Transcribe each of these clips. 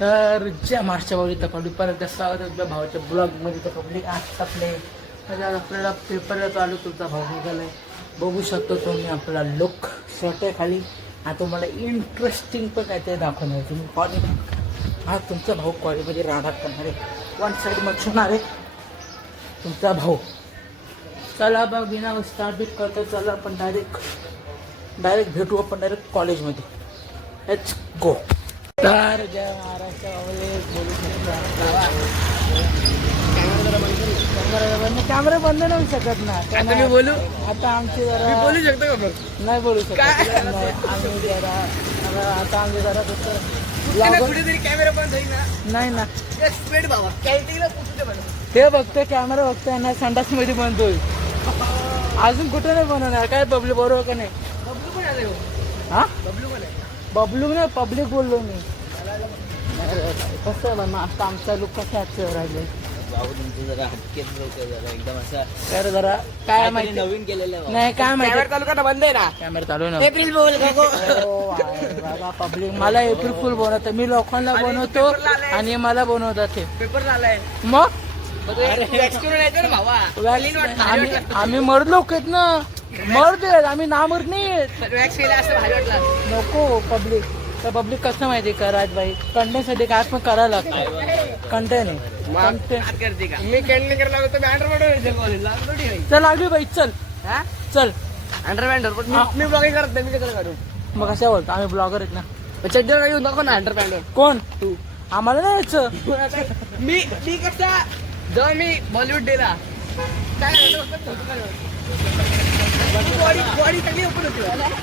तर ज्या मार्चच्या भाऊ इथं पब्लिक परत स्वागत आहे आपल्या भावाच्या ब्लॉगमध्ये. तर पब्लिक आज आपले आपल्याला पेपर चालू तुमचा भाऊ निघालाय बघू शकतो तुम्ही. आपला लुक शर्ट आहे खाली. आता तुम्हाला इंटरेस्टिंग पण काहीतरी दाखवणार आहे. तुम्ही कॉलेज हा तुमचा भाऊ कॉलेजमध्ये राडा करणार आहे. वन साईड मच्छणार आहे तुमचा भाऊ. चला बघ बिना स्टार्ट बीट करतो. चला आपण डायरेक्ट भेटू आपण डायरेक्ट कॉलेजमध्ये. Let's go. तर जय महाराष्ट्रामध्ये बोलू शकतो. कॅमेरा बंद नाही होऊ शकत ना. मी बोलू आता आमची जरा बोलू शकतो का? नाही बोलू शकत. नाही आम्ही जरा आता आम्ही जरा कुठेतरी कॅमेरा बंद होईल ना. नाही ना ते बघतोय कॅमेरा बघतोय ना. संडासमध्ये बंद होईल. अजून कुठे नाही बनवणार काय बबलू बरोबर का नाही? बबलू पण आले. हा बबलू नाही पब्लिक बोललो मी. कसं आहे आता आमचा लुक कसा राहिले एकदम असं. तर जरा काय माहिती नवीन केलेलं नाही काय माहिती. चालू का बंद आहे ना कॅमेरा चालू ना. एप्रिल फुल बघा पब्लिक मला एप्रिल फुल बनवतं. मी लोकांना बनवतो आणि मला बनवतात ते पेपर झालाय. मग आम्ही मर्द लोक आहेत ना. मर्द आहेत आम्ही ना मर्द नाही. नको पब्लिक. तर पब्लिक कसं माहिती का राजभाई कंटेंटसाठी काय पण करायला लागतं. कंटेंट चल आली बाई चल चल अंडरपॅन्ट. मी ब्लॉगिंग करत नाही. मी कसं काढू मग कशा बोलतो आम्ही ब्लॉगर आहेत ना. चड्डीवर येऊ नको ना अंडरपॅन्ट. कोण तू? आम्हाला नाही यायचं. मी कसा जेव्हा मी बॉलिवूड डेला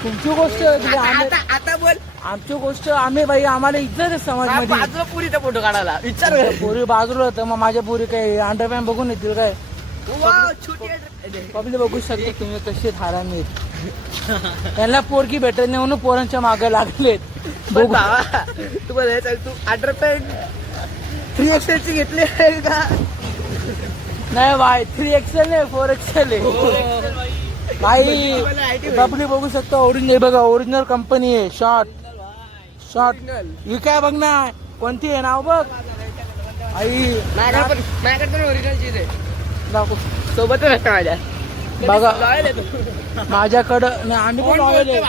तुमची गोष्ट आता बोल. आमची गोष्ट आम्ही बाई आम्हाला इज्जत आहे समाजमध्ये. बाजूला पुरीचा फोटो काढायला विचार कर. पुरी बाजूला होतं मग माझ्या पुरी काही अंडरपॅन्ट बघून येतील काय? पब्लिक बघू शकते तुम्ही कशी हरामी आहेत. त्यांना पोरकी भेटत नाही म्हणून पोरांच्या मागे लागलेत. तू अंडरपॅन्ट 3XL ची घेतली आहे का? नाही बाय 3XL नाही 4XL आहे भाई. बबली बघू शकतो. ओरिजिनल बघा ओरिजिनल कंपनी आहे. शॉर्ट ही काय बघ ना कोणती आहे नाव बघ. आई माझ्याकडे ओरिजिनल चीज आहे दाखव सोबतच असतं माझ्या. बघा माझ्याकडं आम्ही पण लॉयल आहे.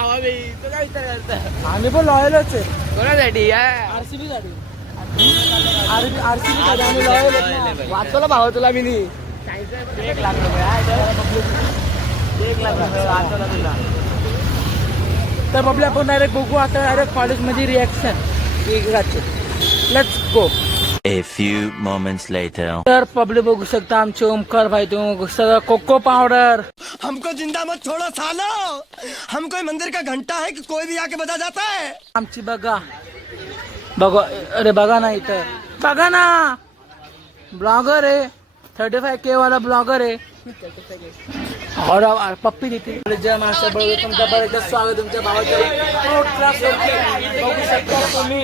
आम्ही पण लॉयलच आहे. कोणासाठी? RCB साठी. RCB साठी आम्ही लॉयल आहे. वाचवला भावा तुला मी 1 लाख रुपये. तर बबली आपण डायरेक्ट बघू आता डायरेक्ट कॉलेजमध्ये reaction. Let's go. A few moments later. तर पब्लिक बघू शकता आमचे ओमकार भाई. तो सगळं कोको पावडर. हमको जिंदा मत छोड़ो सालो. हम कोई मंदिर का घंटा है कि कोई भी आके बजा जाता है. आमची बघा अरे बघा ना इथं बघा ना. ब्लॉगर आहे 35K वाला ब्लॉगर आहे. और पप्पी देते जय मास्टर बरोबर तुमचं बरं स्वागत तुमच्या भावाचं. बघू शकता तुम्ही.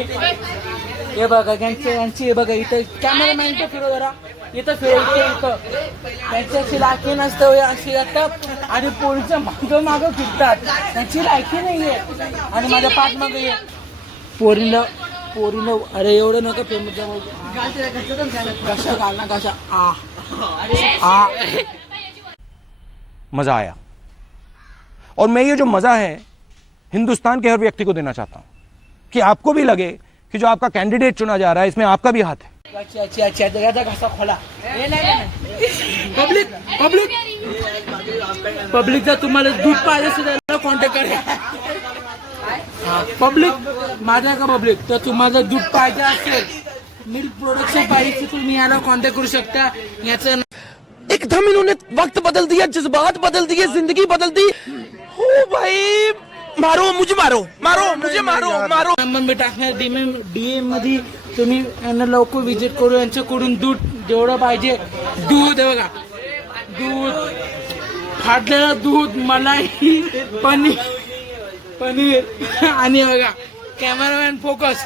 हे बघा यांची हे बघा इथं कॅमेरामॅन इथं फिरव जरा. इथं फिरव इथं त्यांची अशी लायकी नसतं अशी येतात आणि पोलीसच्या मागं फिरतात. त्यांची लायकी नाहीये आणि माझ्या पाठमागं ये पोरीनं अरे एवढं नका फेमस कशा घालना कशा आ मज़ा आया. और मैं ये जो मज़ा है हिंदुस्तान के हर व्यक्ति को देना चाहता हूँ कि आपको भी लगे कि जो आपका कैंडिडेट चुना जा रहा है इसमें आपका भी हाथ है. अच्छा घासा खोला. पब्लिक जर तुम्हाला दूध पाहिजे असेल कॉन्टॅक्ट करा. पब्लिक माझ्या का पब्लिक तर तुम्हाला दूध पाहिजे असेल मिल्क प्रोडक्शन पाहिजे तुम्ही याला कॉन्टॅक्ट करू शकता. याचं एकदम इन्होंने वक्त बदल दिया, जज्बात बदल दिए, जिंदगी बदल दी. ओ भाई मारो मुझे मारो. नंबर मी टाकणार DM मध्ये. तुम्ही यांना लवकर विजिट करू. यांच्याकडून दूध जेवढं पाहिजे दूध बघा. दूध फाटलेलं दूध मलाई पनीर आणि बघा कॅमेरामॅन फोकस.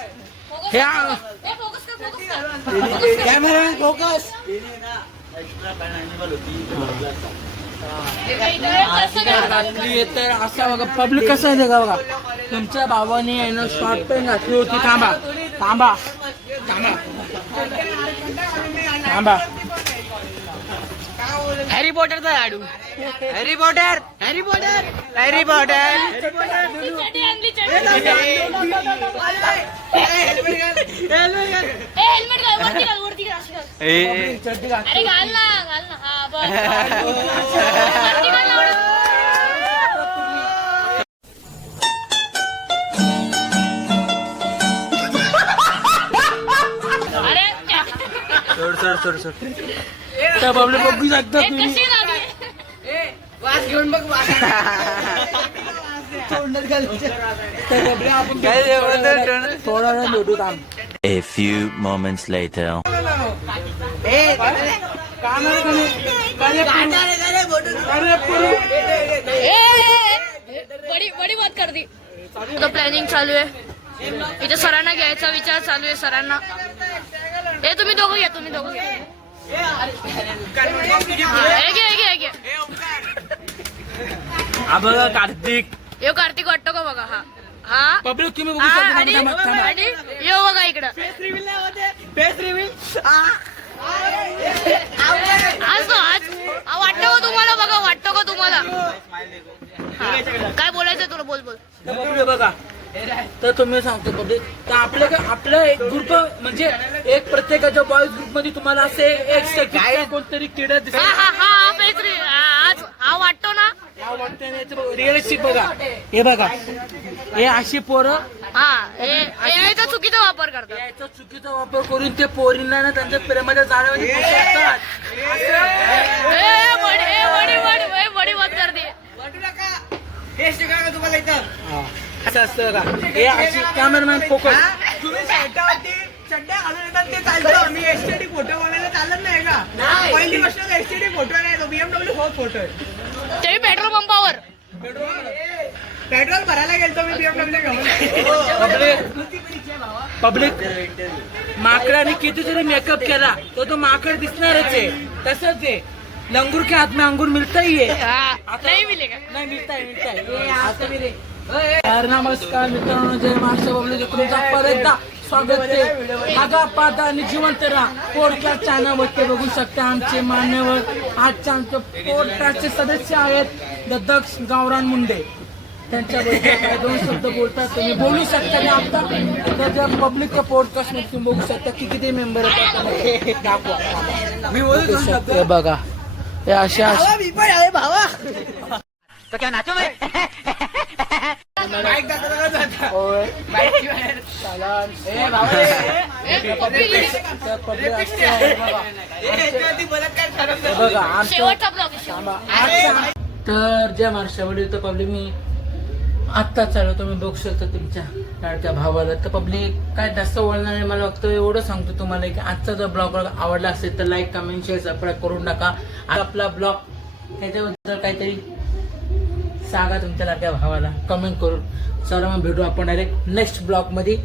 Cameraman focus. तर असा बघा पब्लिक कसं आहे का बघा. तुमच्या भावाने शॉर्ट पॅन्ट घातली होती. थांबा थांबा. हॅरी पॉटरचा लाडू. Harry Potter. Harry Potter. Harry Potter. चड्डी घाल. अरे घाल ना हा बस. अरे तर बाबले बघू शकता हे तुम्ही. कशी लागली? वास घेऊन बघ वास. थोडा वेळ भेटू थांब. A few moments later. बडी बडी बात कर दी. तो प्लॅनिंग चालू आहे इथे. सरांना घ्यायचा विचार चालू आहे सरांना. हे तुम्ही दोघं घ्या. हे घे. हा बघा कार्तिक. यो कार्तिक वाटतो का बघा. हा पब्लिक तुम्ही बघू हा, शकता. आणि आणि यो बघा इकडं. आज वाटतं का तुम्हाला? बघा वाटतं का तुम्हाला? हा. काय बोलायचं तुला? बोल. तर पब्लिक बघा. तर तुम्ही सांगतो पब्लिक तर आपलं एक ग्रुप म्हणजे एक प्रत्येकाच्या बॉईज ग्रुप मध्ये तुम्हाला असे एक कोणतरी किडा दिसत. हा पेसरी. आज हा वाटतो ना. रिअलिस्टिक बघा. हे बघा हे अशी पोरं हा याचा चुकीचा वापर करतात. याचा चुकीचा वापर करून ते पोरींना ना त्यांच्या प्रेमाच्या जाळ्यामध्ये फसवतात. बडी बात कर दी. तुम्हाला इथं असं असतं का? हे अशी कॅमेरामॅन फोकस. तुम्ही शर्टावरती चड्ड्या घालून येतात ते चालतं. मी एसटीडी फोटो बनायला चालत नाही का? पहिली गोष्ट एसटीडी फोटो नाही, तो BMW 4 फोटो आहे. ते पेट्रोल पंपावर. पेट्रोल भरायला गेलतो मी BMW घेऊन. पब्लिक माकडाने किती जरी मेकअप केला तर तो माकड दिसणारच आहे. तसंच आहे. लंगूर के हात में अंगूर मिलता ही है. नाही मिलेगा. नाही मिळताय. ये आता भी रे. तर नमस्कार मित्रांनो, जय महाराष्ट्र. बबलू तुमचा परत एकदा स्वागत आहे. आगा पादा आणि जिवंत राहा पॉडकास्ट चॅनलवरती बघू शकता आमचे मान्यवर. आजच्या आमच्या पॉडकास्टचे सदस्य आहेत दत्तक्ष गावरान मुंडे. त्यांच्याबद्दल काय दोन शब्द बोलतात तुम्ही बोलू शकता. आणि आता त्या पब्लिकच्या पॉडकास्ट मध्ये तुम्ही बघू शकता की किती मेंबर आहेत. दाखवा. मी बोलू शकतो. हे बघा हे अशा मी पण आहे भावा. तो क्या नाचो मैं? बाईक दाखवता जाता. होय. चालन. ए बाबा याच्यावरती बलात्कार ठरवलं. हे बघा आमच्या शेवटचा ब्लॉग. तर ज्या महाराष्ट्रावरील तर पब्लिक मी आत्ता चालू तुम्ही बघू शकता तुमच्या लाडक्या भावाला. तर पब्लिक काय जास्त बोलणार नाही. मला फक्त एवढं सांगतो तुम्हाला की आजचा जर ब्लॉग आवडला असेल तर लाईक कमेंट शेअर सबस्क्राईब करून टाका. आपला ब्लॉग त्याच्याबद्दल काहीतरी सांगा तुमच्या लाडक्या भावाला कमेंट करून. चला मग भेटू आपण डायरेक्ट नेक्स्ट ब्लॉग मध्ये.